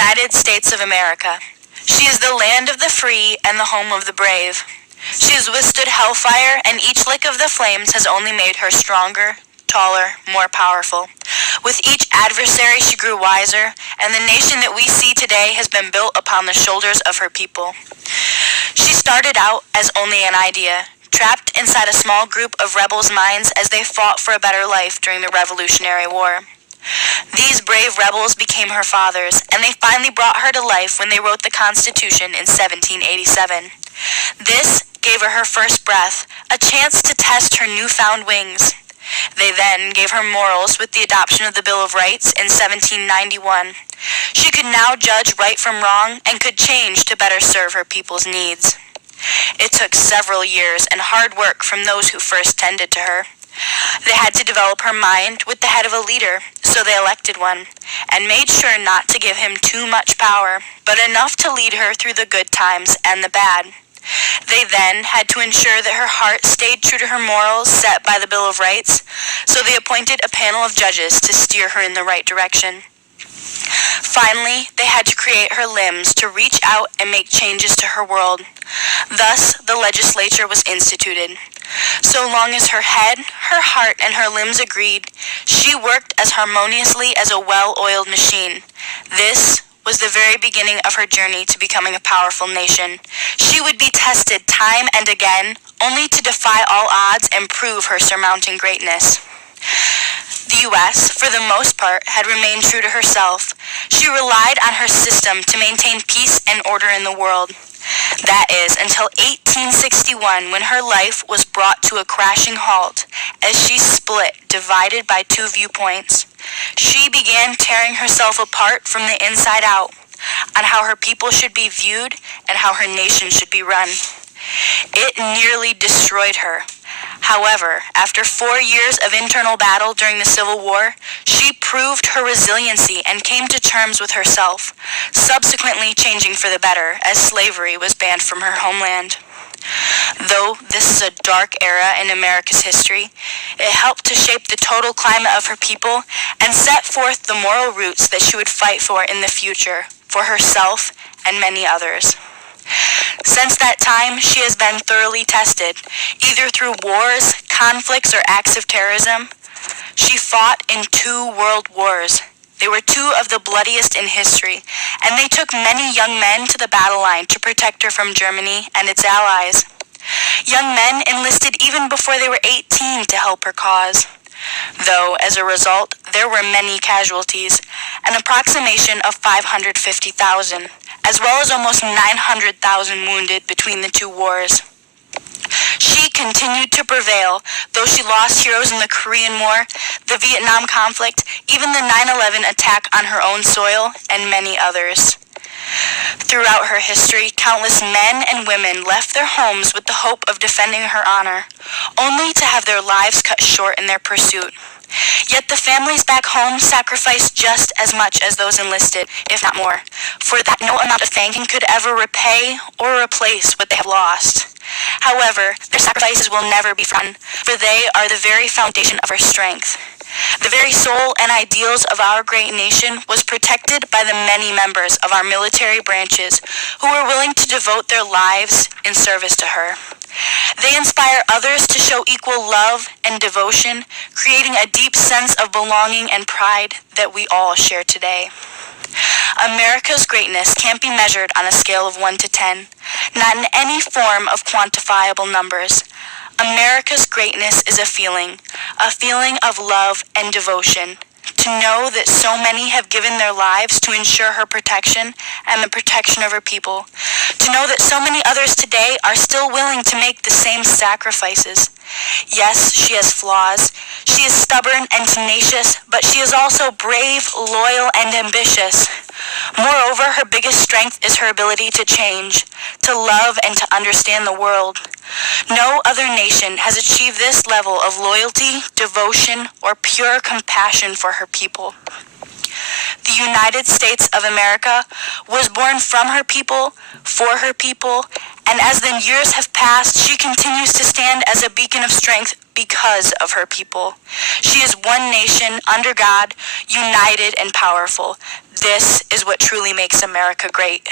United States of America. She is the land of the free and the home of the brave. She has withstood hellfire, and each lick of the flames has only made her stronger, taller, more powerful. With each adversary she grew wiser, and the nation that we see today has been built upon the shoulders of her people. She started out as only an idea, trapped inside a small group of rebels' minds as they fought for a better life during the Revolutionary War. These brave rebels became her fathers, and they finally brought her to life when they wrote the Constitution in 1787. This gave her first breath, a chance to test her newfound wings. They then gave her morals with the adoption of the Bill of Rights in 1791. She could now judge right from wrong and could change to better serve her people's needs. It took several years and hard work from those who first tended to her. They had to develop her mind with the head of a leader, so they elected one, and made sure not to give him too much power, but enough to lead her through the good times and the bad. They then had to ensure that her heart stayed true to her morals set by the Bill of Rights, so they appointed a panel of judges to steer her in the right direction. Finally, they had to create her limbs to reach out and make changes to her world. Thus, the legislature was instituted. So long as her head, her heart, and her limbs agreed, she worked as harmoniously as a well-oiled machine. This was the very beginning of her journey to becoming a powerful nation. She would be tested time and again, only to defy all odds and prove her surmounting greatness. The U.S., for the most part, had remained true to herself. She relied on her system to maintain peace and order in the world. That is, until 1861, when her life was brought to a crashing halt as she split, divided by two viewpoints. She began tearing herself apart from the inside out on how her people should be viewed and how her nation should be run. It nearly destroyed her. However, after 4 years of internal battle during the Civil War, she proved her resiliency and came to terms with herself, subsequently changing for the better as slavery was banned from her homeland. Though this is a dark era in America's history, it helped to shape the total climate of her people and set forth the moral roots that she would fight for in the future, for herself and many others. Since that time, she has been thoroughly tested, either through wars, conflicts, or acts of terrorism. She fought in 2 world wars. They were 2 of the bloodiest in history, and they took many young men to the battle line to protect her from Germany and its allies. Young men enlisted even before they were 18 to help her cause. Though, as a result, there were many casualties, an approximation of 550,000, as well as almost 900,000 wounded between the 2 wars. She continued to prevail, though she lost heroes in the Korean War, the Vietnam conflict, even the 9/11 attack on her own soil, and many others. Throughout her history, countless men and women left their homes with the hope of defending her honor, only to have their lives cut short in their pursuit. Yet the families back home sacrificed just as much as those enlisted, if not more, for that no amount of thanking could ever repay or replace what they have lost. However, their sacrifices will never be forgotten, for they are the very foundation of our strength. The very soul and ideals of our great nation was protected by the many members of our military branches who were willing to devote their lives in service to her. They inspire others to show equal love and devotion, creating a deep sense of belonging and pride that we all share today. America's greatness can't be measured on a scale of 1 to 10, not in any form of quantifiable numbers. America's greatness is a feeling of love and devotion. To know that so many have given their lives to ensure her protection and the protection of her people. To know that so many others today are still willing to make the same sacrifices. Yes, she has flaws. She is stubborn and tenacious, but she is also brave, loyal, and ambitious. Moreover, her biggest strength is her ability to change, to love, and to understand the world. No other nation has achieved this level of loyalty, devotion, or pure compassion for her people. The the United States of America, was born from her people, for her people, and as the years have passed, she continues to stand as a beacon of strength because of her people. She is one nation under God, united and powerful. This is what truly makes America great.